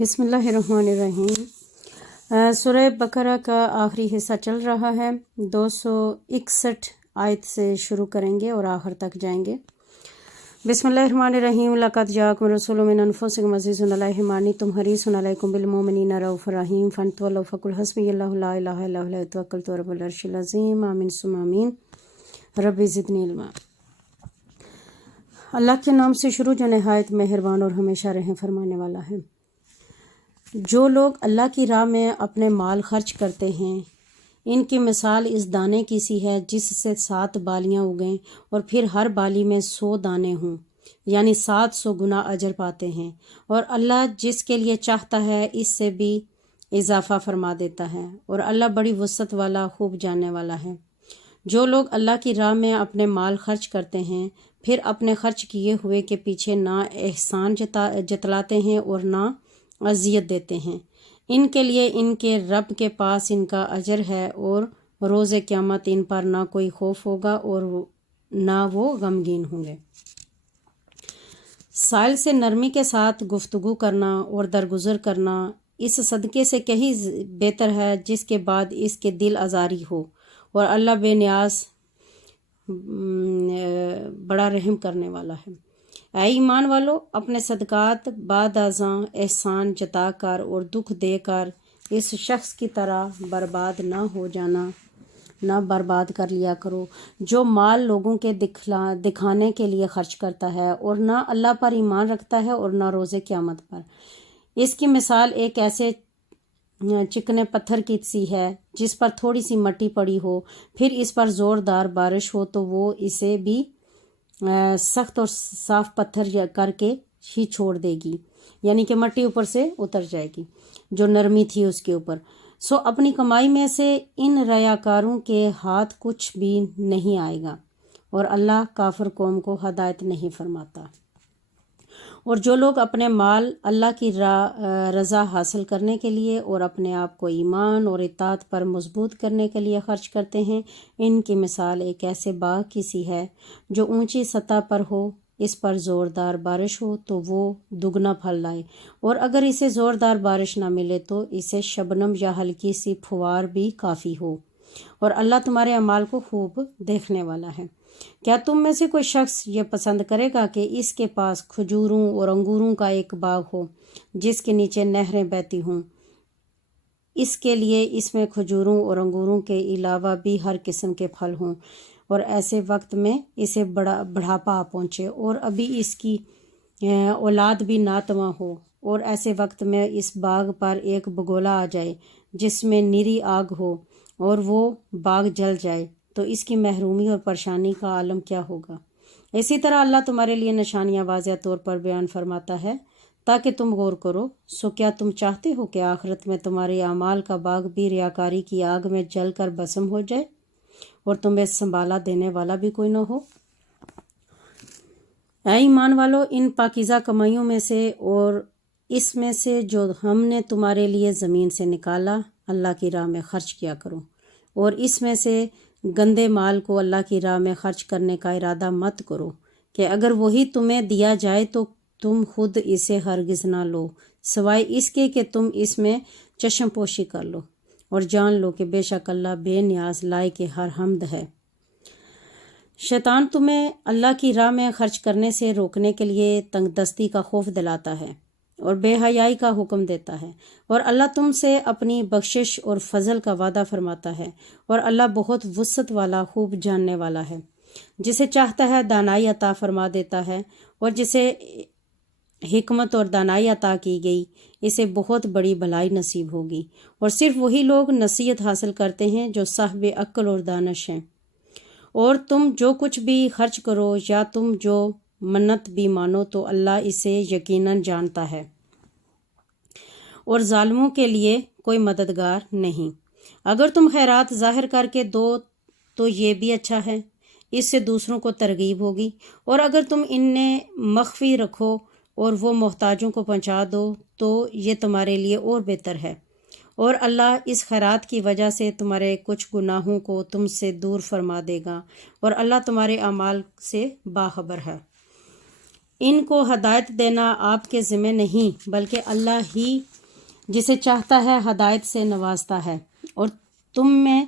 بسم اللہ الرحمن الرحیم۔ سورہ بقرہ کا آخری حصہ چل رہا ہے، 261 آیت سے شروع کریں گے اور آخر تک جائیں گے۔ بسم اللہ الرحمن الرحیم۔ لقد جاءکم رسول من انفسکم عزیز علیہ ما عنتم حریص علیکم بالمؤمنین رؤوف رحیم فانتولوا فقل حسبی اللہ لا الہ الا هو علیہ توکلت رب العرش العظیم آمین ثم آمین۔ رب زدنی علما۔ اللہ کے نام سے شروع جو نہایت مہربان اور ہمیشہ رحم فرمانے والا ہے۔ جو لوگ اللہ کی راہ میں اپنے مال خرچ کرتے ہیں، ان کی مثال اس دانے کی سی ہے جس سے 7 بالیاں اگیں اور پھر ہر بالی میں 100 دانے ہوں، یعنی 700 گنا اجر پاتے ہیں، اور اللہ جس کے لیے چاہتا ہے اس سے بھی اضافہ فرما دیتا ہے، اور اللہ بڑی وسعت والا خوب جاننے والا ہے۔ جو لوگ اللہ کی راہ میں اپنے مال خرچ کرتے ہیں، پھر اپنے خرچ کیے ہوئے کے پیچھے نہ احسان جتلاتے ہیں اور نہ اذیت دیتے ہیں، ان کے لیے ان کے رب کے پاس ان کا اجر ہے، اور روز قیامت ان پر نہ کوئی خوف ہوگا اور نہ وہ غمگین ہوں گے۔ سائل سے نرمی کے ساتھ گفتگو کرنا اور درگزر کرنا اس صدقے سے کہیں بہتر ہے جس کے بعد اس کے دل آزاری ہو، اور اللہ بے نیاز بڑا رحم کرنے والا ہے۔ اے ایمان والو، اپنے صدقات بعد ازاں احسان جتا کر اور دکھ دے کر اس شخص کی طرح برباد نہ ہو جانا، نہ برباد کر لیا کرو جو مال لوگوں کے دکھانے کے لیے خرچ کرتا ہے اور نہ اللہ پر ایمان رکھتا ہے اور نہ روز قیامت پر۔ اس کی مثال ایک ایسے چکنے پتھر کی سی ہے جس پر تھوڑی سی مٹی پڑی ہو، پھر اس پر زوردار بارش ہو تو وہ اسے بھی سخت اور صاف پتھر کر کے ہی چھوڑ دے گی، یعنی کہ مٹی اوپر سے اتر جائے گی جو نرمی تھی اس کے اوپر۔ سو اپنی کمائی میں سے ان ریاکاروں کے ہاتھ کچھ بھی نہیں آئے گا، اور اللہ کافر قوم کو ہدایت نہیں فرماتا۔ اور جو لوگ اپنے مال اللہ کی رضا حاصل کرنے کے لیے اور اپنے آپ کو ایمان اور اطاعت پر مضبوط کرنے کے لیے خرچ کرتے ہیں، ان کی مثال ایک ایسے باغ کی سی ہے جو اونچی سطح پر ہو، اس پر زوردار بارش ہو تو وہ دگنا پھل لائے، اور اگر اسے زوردار بارش نہ ملے تو اسے شبنم یا ہلکی سی پھوار بھی کافی ہو، اور اللہ تمہارے اعمال کو خوب دیکھنے والا ہے۔ کیا تم میں سے کوئی شخص یہ پسند کرے گا کہ اس کے پاس کھجوروں اور انگوروں کا ایک باغ ہو جس کے نیچے نہریں بہتی ہوں، اس کے لیے اس میں کھجوروں اور انگوروں کے علاوہ بھی ہر قسم کے پھل ہوں، اور ایسے وقت میں اسے بڑھاپا آ پہنچے اور ابھی اس کی اولاد بھی ناتواں ہو، اور ایسے وقت میں اس باغ پر ایک بگولا آ جائے جس میں نری آگ ہو اور وہ باغ جل جائے، تو اس کی محرومی اور پریشانی کا عالم کیا ہوگا۔ اسی طرح اللہ تمہارے لیے نشانیاں واضح طور پر بیان فرماتا ہے تاکہ تم غور کرو۔ سو کیا تم چاہتے ہو کہ آخرت میں تمہارے اعمال کا باغ بھی ریاکاری کی آگ میں جل کر بھسم ہو جائے اور تمہیں سنبھالا دینے والا بھی کوئی نہ ہو؟ اے ایمان والو، ان پاکیزہ کمائیوں میں سے اور اس میں سے جو ہم نے تمہارے لیے زمین سے نکالا اللہ کی راہ میں خرچ کیا کرو، اور اس میں سے گندے مال کو اللہ کی راہ میں خرچ کرنے کا ارادہ مت کرو کہ اگر وہی تمہیں دیا جائے تو تم خود اسے ہرگز نہ لو، سوائے اس کے کہ تم اس میں چشم پوشی کر لو، اور جان لو کہ بے شک اللہ بے نیاز لائق ہر حمد ہے۔ شیطان تمہیں اللہ کی راہ میں خرچ کرنے سے روکنے کے لیے تنگ دستی کا خوف دلاتا ہے اور بے حیائی کا حکم دیتا ہے، اور اللہ تم سے اپنی بخشش اور فضل کا وعدہ فرماتا ہے، اور اللہ بہت وسعت والا خوب جاننے والا ہے۔ جسے چاہتا ہے دانائی عطا فرما دیتا ہے، اور جسے حکمت اور دانائی عطا کی گئی اسے بہت بڑی بھلائی نصیب ہوگی، اور صرف وہی لوگ نصیحت حاصل کرتے ہیں جو صاحب عقل اور دانش ہیں۔ اور تم جو کچھ بھی خرچ کرو یا تم جو منت بھی مانو تو اللہ اسے یقیناً جانتا ہے، اور ظالموں کے لیے کوئی مددگار نہیں۔ اگر تم خیرات ظاہر کر کے دو تو یہ بھی اچھا ہے، اس سے دوسروں کو ترغیب ہوگی، اور اگر تم انہیں مخفی رکھو اور وہ محتاجوں کو پہنچا دو تو یہ تمہارے لیے اور بہتر ہے، اور اللہ اس خیرات کی وجہ سے تمہارے کچھ گناہوں کو تم سے دور فرما دے گا، اور اللہ تمہارے اعمال سے باخبر ہے۔ ان کو ہدایت دینا آپ کے ذمہ نہیں بلکہ اللہ ہی جسے چاہتا ہے ہدایت سے نوازتا ہے، اور تم میں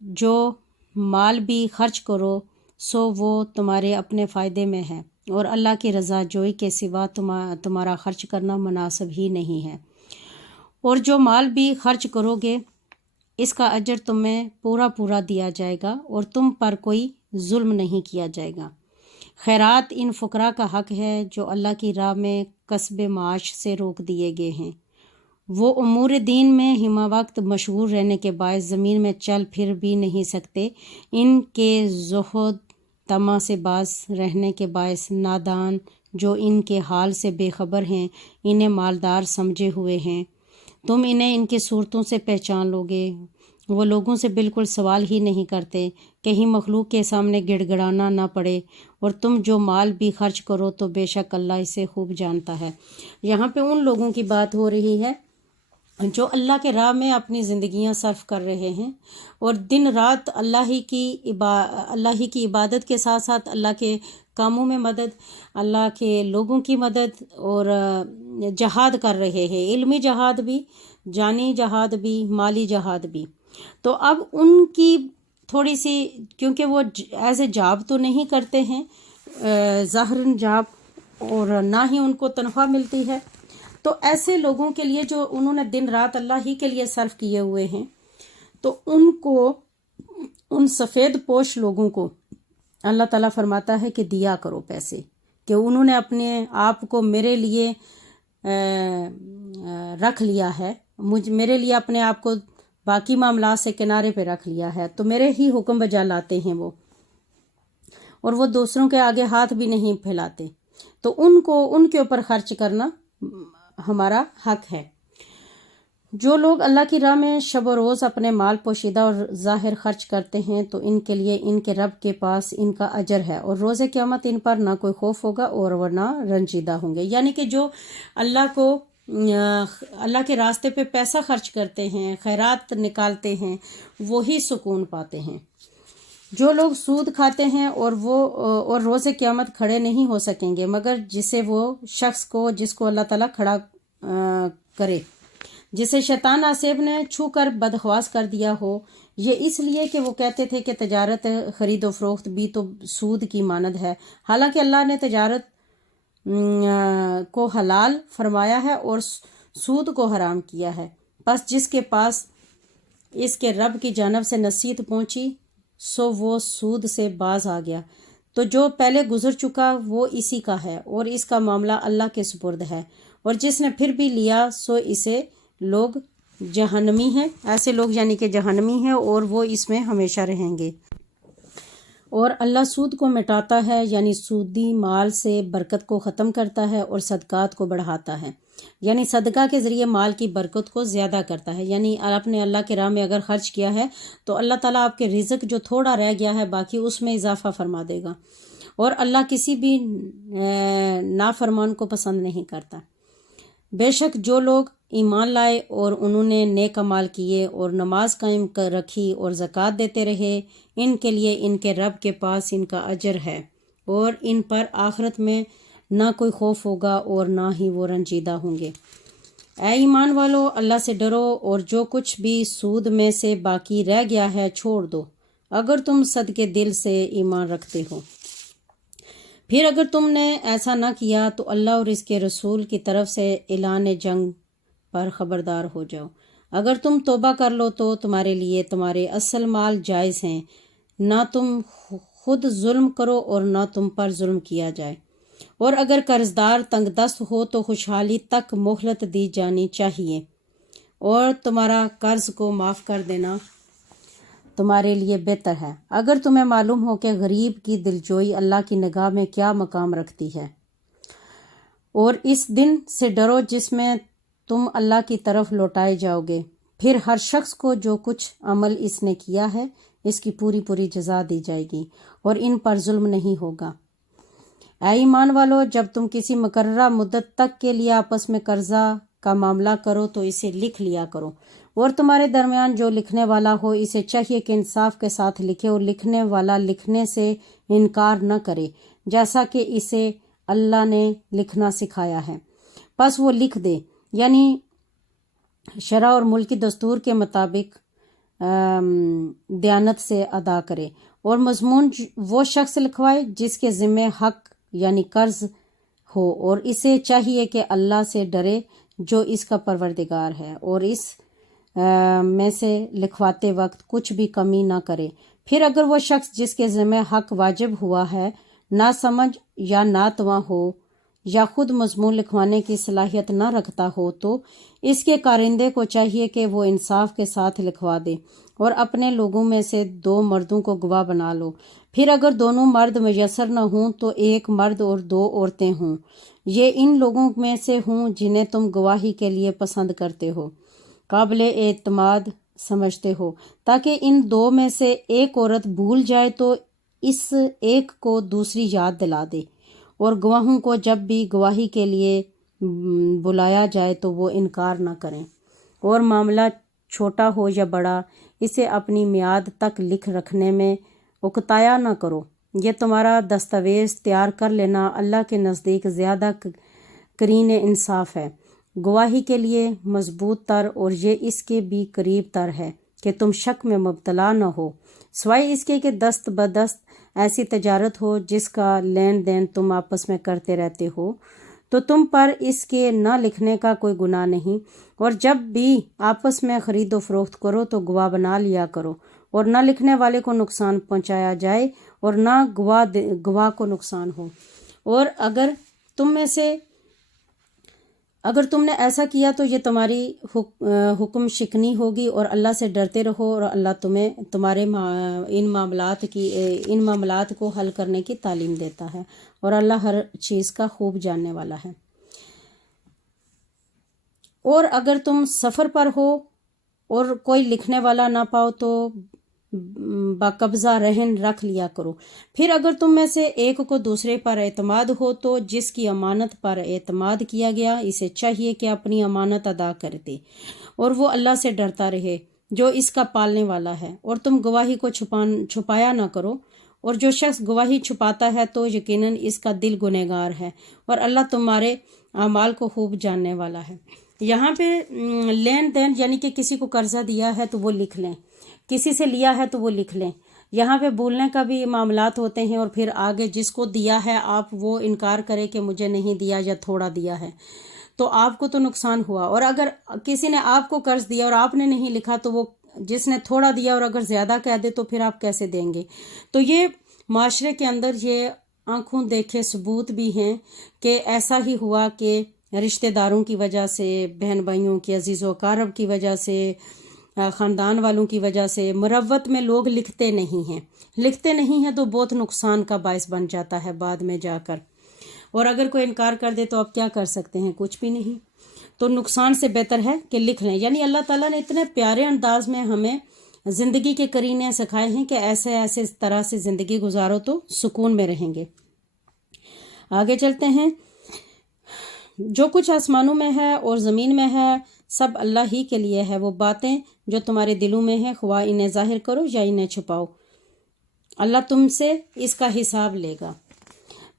جو مال بھی خرچ کرو سو وہ تمہارے اپنے فائدے میں ہے، اور اللہ کی رضا جوئی کے سوا تمہارا خرچ کرنا مناسب ہی نہیں ہے، اور جو مال بھی خرچ کرو گے اس کا اجر تمہیں پورا دیا جائے گا، اور تم پر کوئی ظلم نہیں کیا جائے گا۔ خیرات ان فقراء کا حق ہے جو اللہ کی راہ میں کسب معاش سے روک دیے گئے ہیں، وہ امور دین میں ہمہ وقت مشغول رہنے کے باعث زمین میں چل پھر بھی نہیں سکتے، ان کے زہد طمع سے باز رہنے کے باعث نادان جو ان کے حال سے بے خبر ہیں انہیں مالدار سمجھے ہوئے ہیں، تم انہیں ان کی صورتوں سے پہچان لوگے، وہ لوگوں سے بالکل سوال ہی نہیں کرتے، کہیں مخلوق کے سامنے گڑ گڑانا نہ پڑے، اور تم جو مال بھی خرچ کرو تو بے شک اللہ اسے خوب جانتا ہے۔ یہاں پہ ان لوگوں کی بات ہو رہی ہے جو اللہ کے راہ میں اپنی زندگیاں صرف کر رہے ہیں اور دن رات اللہ ہی کی عبادت کے ساتھ ساتھ اللہ کے کاموں میں مدد، اللہ کے لوگوں کی مدد اور جہاد کر رہے ہیں، علمی جہاد بھی، جانی جہاد بھی، مالی جہاد بھی۔ تو اب ان کی تھوڑی سی، کیونکہ وہ ایز اے جاب تو نہیں کرتے ہیں، ظاہراً جاب، اور نہ ہی ان کو تنخواہ ملتی ہے، تو ایسے لوگوں کے لیے جو انہوں نے دن رات اللہ ہی کے لیے صرف کیے ہوئے ہیں، تو ان سفید پوش لوگوں کو اللہ تعالیٰ فرماتا ہے کہ دیا کرو پیسے، کہ انہوں نے اپنے آپ کو میرے لیے رکھ لیا ہے، میرے لیے اپنے آپ کو باقی معاملات سے کنارے پہ رکھ لیا ہے، تو میرے ہی حکم بجا لاتے ہیں وہ، اور وہ دوسروں کے آگے ہاتھ بھی نہیں پھیلاتے، تو ان کے اوپر خرچ کرنا ہمارا حق ہے۔ جو لوگ اللہ کی راہ میں شب و روز اپنے مال پوشیدہ اور ظاہر خرچ کرتے ہیں تو ان کے لیے ان کے رب کے پاس ان کا اجر ہے، اور روز قیامت ان پر نہ کوئی خوف ہوگا اور وہ نہ رنجیدہ ہوں گے۔ یعنی کہ جو اللہ کے راستے پہ پیسہ خرچ کرتے ہیں، خیرات نکالتے ہیں، وہی سکون پاتے ہیں۔ جو لوگ سود کھاتے ہیں اور روز قیامت کھڑے نہیں ہو سکیں گے مگر جس کو اللہ تعالیٰ کھڑا کرے، جسے شیطان آصف نے چھو کر بدحواس کر دیا ہو، یہ اس لیے کہ وہ کہتے تھے کہ تجارت خرید و فروخت بھی تو سود کی مانند ہے، حالانکہ اللہ نے تجارت کو حلال فرمایا ہے اور سود کو حرام کیا ہے۔ بس جس کے پاس اس کے رب کی جانب سے نصیحت پہنچی سو وہ سود سے باز آ گیا، تو جو پہلے گزر چکا وہ اسی کا ہے اور اس کا معاملہ اللہ کے سپرد ہے، اور جس نے پھر بھی لیا سو اسے لوگ جہنمی ہیں، ایسے لوگ یعنی کہ جہنمی ہیں اور وہ اس میں ہمیشہ رہیں گے۔ اور اللہ سود کو مٹاتا ہے، یعنی سودی مال سے برکت کو ختم کرتا ہے اور صدقات کو بڑھاتا ہے، یعنی صدقہ کے ذریعے مال کی برکت کو زیادہ کرتا ہے، یعنی آپ نے اللہ کے راہ میں اگر خرچ کیا ہے تو اللہ تعالیٰ آپ کے رزق جو تھوڑا رہ گیا ہے باقی اس میں اضافہ فرما دے گا، اور اللہ کسی بھی نافرمان کو پسند نہیں کرتا۔ بے شک جو لوگ ایمان لائے اور انہوں نے نیک اعمال کیے اور نماز قائم رکھی اور زکوٰۃ دیتے رہے، ان کے لیے ان کے رب کے پاس ان کا اجر ہے، اور ان پر آخرت میں نہ کوئی خوف ہوگا اور نہ ہی وہ رنجیدہ ہوں گے۔ اے ایمان والو، اللہ سے ڈرو اور جو کچھ بھی سود میں سے باقی رہ گیا ہے چھوڑ دو، اگر تم صدقے دل سے ایمان رکھتے ہو۔ پھر اگر تم نے ایسا نہ کیا تو اللہ اور اس کے رسول کی طرف سے اعلان جنگ پر خبردار ہو جاؤ۔ اگر تم توبہ کر لو تو تمہارے لیے تمہارے اصل مال جائز ہیں، نہ تم خود ظلم کرو اور نہ تم پر ظلم کیا جائے، اور اگر قرض دار تنگ دست ہو تو خوشحالی تک مہلت دی جانی چاہیے، اور تمہارا قرض کو معاف کر دینا تمہارے لیے بہتر ہے، اگر تمہیں معلوم ہو کہ غریب کی دلجوئی اللہ کی نگاہ میں کیا مقام رکھتی ہے۔ اور اس دن سے ڈرو جس میں تم اللہ کی طرف لوٹائے جاؤ گے، پھر ہر شخص کو جو کچھ عمل اس نے کیا ہے اس کی پوری جزا دی جائے گی، اور ان پر ظلم نہیں ہوگا۔ اے ایمان والو، جب تم کسی مقررہ مدت تک کے لیے آپس میں قرضہ کا معاملہ کرو تو اسے لکھ لیا کرو، اور تمہارے درمیان جو لکھنے والا ہو اسے چاہیے کہ انصاف کے ساتھ لکھے، اور لکھنے والا لکھنے سے انکار نہ کرے، جیسا کہ اسے اللہ نے لکھنا سکھایا ہے، بس وہ لکھ دے، یعنی شرع اور ملکی دستور کے مطابق دیانت سے ادا کرے، اور مضمون وہ شخص لکھوائے جس کے ذمہ حق یعنی قرض ہو، اور اسے چاہیے کہ اللہ سے ڈرے جو اس کا پروردگار ہے، اور اس میں سے لکھواتے وقت کچھ بھی کمی نہ کرے۔ پھر اگر وہ شخص جس کے ذمہ حق واجب ہوا ہے نہ سمجھ یا ناتواں ہو یا خود مضمون لکھوانے کی صلاحیت نہ رکھتا ہو تو اس کے کارندے کو چاہیے کہ وہ انصاف کے ساتھ لکھوا دے اور اپنے لوگوں میں سے 2 مردوں کو گواہ بنا لو۔ پھر اگر دونوں مرد میسر نہ ہوں تو 1 مرد اور 2 عورتیں ہوں، یہ ان لوگوں میں سے ہوں جنہیں تم گواہی کے لیے پسند کرتے ہو، قابل اعتماد سمجھتے ہو، تاکہ ان 2 میں سے 1 عورت بھول جائے تو اس ایک کو دوسری یاد دلا دے، اور گواہوں کو جب بھی گواہی کے لیے بلایا جائے تو وہ انکار نہ کریں، اور معاملہ چھوٹا ہو یا بڑا اسے اپنی میعاد تک لکھ رکھنے میں اکتایا نہ کرو۔ یہ تمہارا دستاویز تیار کر لینا اللہ کے نزدیک زیادہ قرین انصاف ہے، گواہی کے لیے مضبوط تر، اور یہ اس کے بھی قریب تر ہے کہ تم شک میں مبتلا نہ ہو، سوائے اس کے کہ دست بدست ایسی تجارت ہو جس کا لین دین تم آپس میں کرتے رہتے ہو، تو تم پر اس کے نہ لکھنے کا کوئی گناہ نہیں، اور جب بھی آپس میں خرید و فروخت کرو تو گواہ بنا لیا کرو، اور نہ لکھنے والے کو نقصان پہنچایا جائے اور نہ گواہ کو نقصان ہو۔ اور اگر تم نے ایسا کیا تو یہ تمہاری حکم شکنی ہوگی، اور اللہ سے ڈرتے رہو، اور اللہ تمہارے ان معاملات کو حل کرنے کی تعلیم دیتا ہے، اور اللہ ہر چیز کا خوب جاننے والا ہے۔ اور اگر تم سفر پر ہو اور کوئی لکھنے والا نہ پاؤ تو باقبضہ رہن رکھ لیا کرو۔ پھر اگر تم میں سے ایک کو دوسرے پر اعتماد ہو تو جس کی امانت پر اعتماد کیا گیا اسے چاہیے کہ اپنی امانت ادا کر دے، اور وہ اللہ سے ڈرتا رہے جو اس کا پالنے والا ہے، اور تم گواہی کو چھپایا نہ کرو، اور جو شخص گواہی چھپاتا ہے تو یقیناً اس کا دل گنہگار ہے، اور اللہ تمہارے اعمال کو خوب جاننے والا ہے۔ یہاں پہ لین دین یعنی کہ کسی کو قرضہ دیا ہے تو وہ لکھ لیں، کسی سے لیا ہے تو وہ لکھ لیں۔ یہاں پہ بولنے کا بھی معاملات ہوتے ہیں، اور پھر آگے جس کو دیا ہے آپ وہ انکار کرے کہ مجھے نہیں دیا یا تھوڑا دیا ہے، تو آپ کو تو نقصان ہوا۔ اور اگر کسی نے آپ کو قرض دیا اور آپ نے نہیں لکھا تو وہ جس نے تھوڑا دیا اور اگر زیادہ کہہ دے تو پھر آپ کیسے دیں گے؟ تو یہ معاشرے کے اندر یہ آنکھوں دیکھے ثبوت بھی ہیں کہ ایسا ہی ہوا کہ رشتہ داروں کی وجہ سے، بہن بھائیوں کی، عزیز و اقارب کی وجہ سے، خاندان والوں کی وجہ سے مروت میں لوگ لکھتے نہیں ہیں تو بہت نقصان کا باعث بن جاتا ہے بعد میں جا کر، اور اگر کوئی انکار کر دے تو آپ کیا کر سکتے ہیں؟ کچھ بھی نہیں۔ تو نقصان سے بہتر ہے کہ لکھ لیں۔ یعنی اللہ تعالیٰ نے اتنے پیارے انداز میں ہمیں زندگی کے قرینے سکھائے ہیں کہ ایسے طرح سے زندگی گزارو تو سکون میں رہیں گے۔ آگے چلتے ہیں۔ جو کچھ آسمانوں میں ہے اور زمین میں ہے سب اللہ ہی کے لیے ہے، وہ باتیں جو تمہارے دلوں میں ہیں خواہ انہیں ظاہر کرو یا انہیں چھپاؤ، اللہ تم سے اس کا حساب لے گا۔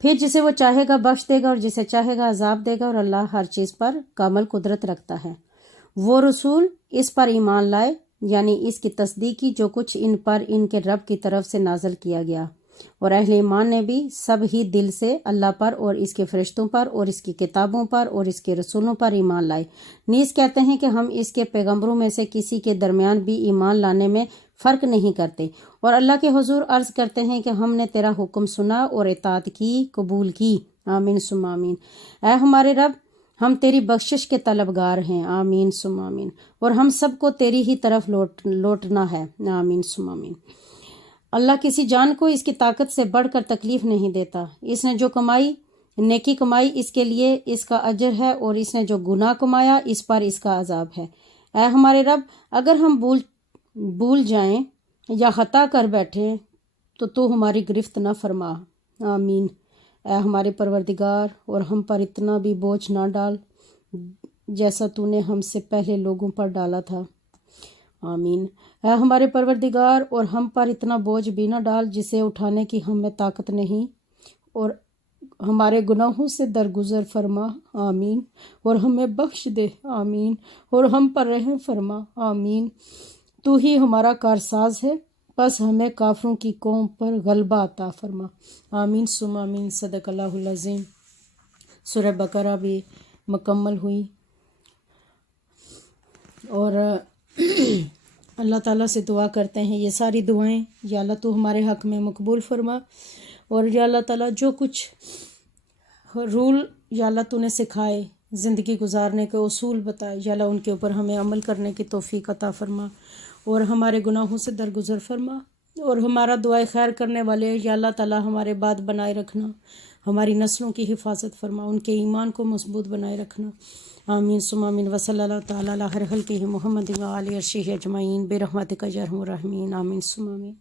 پھر جسے وہ چاہے گا بخش دے گا اور جسے چاہے گا عذاب دے گا، اور اللہ ہر چیز پر کامل قدرت رکھتا ہے۔ وہ رسول اس پر ایمان لائے، یعنی اس کی تصدیق کی جو کچھ ان پر ان کے رب کی طرف سے نازل کیا گیا، اور اہل ایمان نے بھی سب ہی دل سے اللہ پر اور اس کے فرشتوں پر اور اس کی کتابوں پر اور اس کے رسولوں پر ایمان لائے۔ نیز کہتے ہیں کہ ہم اس کے پیغمبروں میں سے کسی کے درمیان بھی ایمان لانے میں فرق نہیں کرتے، اور اللہ کے حضور عرض کرتے ہیں کہ ہم نے تیرا حکم سنا اور اطاعت کی، قبول کی، آمین ثم آمین۔ اے ہمارے رب، ہم تیری بخشش کے طلبگار ہیں، آمین ثم آمین، اور ہم سب کو تیری ہی طرف لوٹنا ہے، آمین ثم آمین۔ اللہ کسی جان کو اس کی طاقت سے بڑھ کر تکلیف نہیں دیتا، اس نے جو نیکی کمائی اس کے لیے اس کا اجر ہے، اور اس نے جو گناہ کمایا اس پر اس کا عذاب ہے۔ اے ہمارے رب، اگر ہم بھول جائیں یا خطا کر بیٹھیں تو ہماری گرفت نہ فرما، آمین۔ اے ہمارے پروردگار، اور ہم پر اتنا بھی بوجھ نہ ڈال جیسا تو نے ہم سے پہلے لوگوں پر ڈالا تھا، آمین۔ اے ہمارے پروردگار، اور ہم پر اتنا بوجھ بھی نہ ڈال جسے اٹھانے کی ہم میں طاقت نہیں، اور ہمارے گناہوں سے درگزر فرما، آمین، اور ہمیں بخش دے، آمین، اور ہم پر رحم فرما، آمین۔ تو ہی ہمارا کارساز ہے، بس ہمیں کافروں کی قوم پر غلبہ عطا فرما، آمین ثم آمین۔ صدق اللہ العظیم۔ سورہ بقرہ بھی مکمل ہوئی، اور اللہ تعالیٰ سے دعا کرتے ہیں یہ ساری دعائیں یا اللہ تو ہمارے حق میں مقبول فرما، اور یا اللہ تعالیٰ جو کچھ رول یا اللہ تو نے سکھائے، زندگی گزارنے کے اصول بتائے، یا اللہ ان کے اوپر ہمیں عمل کرنے کی توفیق عطا فرما، اور ہمارے گناہوں سے درگزر فرما، اور ہمارا دعائے خیر کرنے والے یا اللہ تعالیٰ ہمارے بات بنائے رکھنا، ہماری نسلوں کی حفاظت فرما، ان کے ایمان کو مضبوط بنائے رکھنا، آمین ثم آمین۔ وصلی اللہ تعالیٰ علی خیر خلقہ محمد و آلہ عرشہ اجمعین برحمتک یا ارحم الراحمین، آمین ثم آمین۔